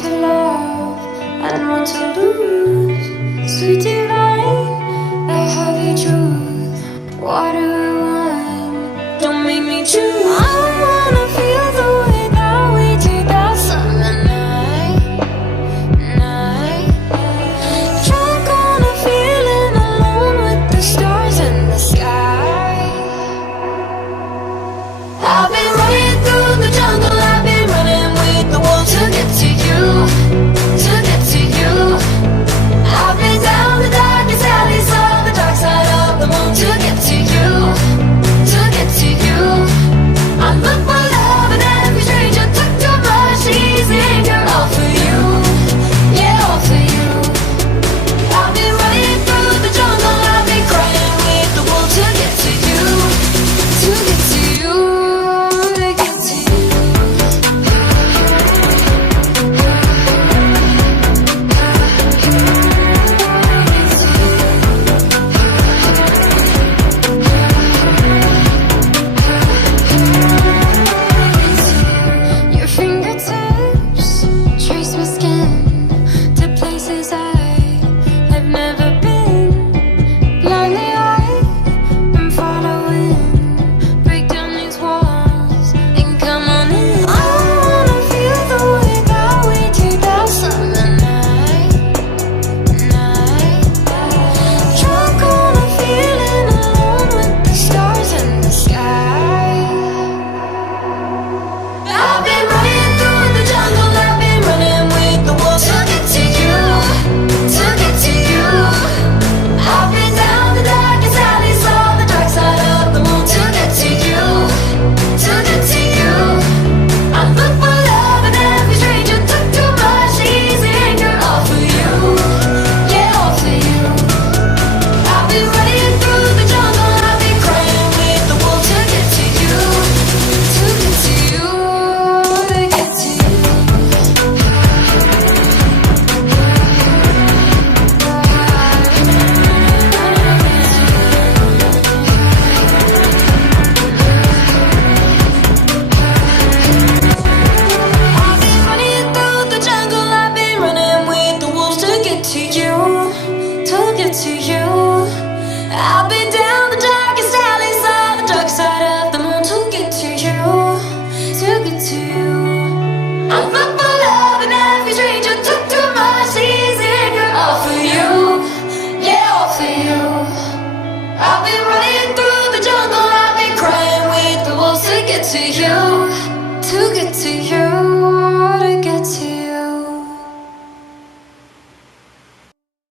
to love and want to lose. Sweet divine, the heavy truth. What do I want? Don't make me choose. I don't wanna feel the way that we did that summer night. Drunk on a feeling alone with the stars in the sky. I've been running through the jungle, I've been running with the wolves to get to you, to get to you. I've been down the darkest alleys of the dark side of the moon to get to you, to get to you. I look for love and every stranger took too much easy anger, all for you, yeah, all for you. I've been running through the jungle, I've been crying with the wolves to get to you, to get to you. To you, I've been down the darkest alleys of the dark side of the moon to get to you, to get to you. I look for love and every stranger took too much easy anger, all for you, yeah, all for you. I've been running through the jungle, I've been crying with the wolves to get to you, to get to you.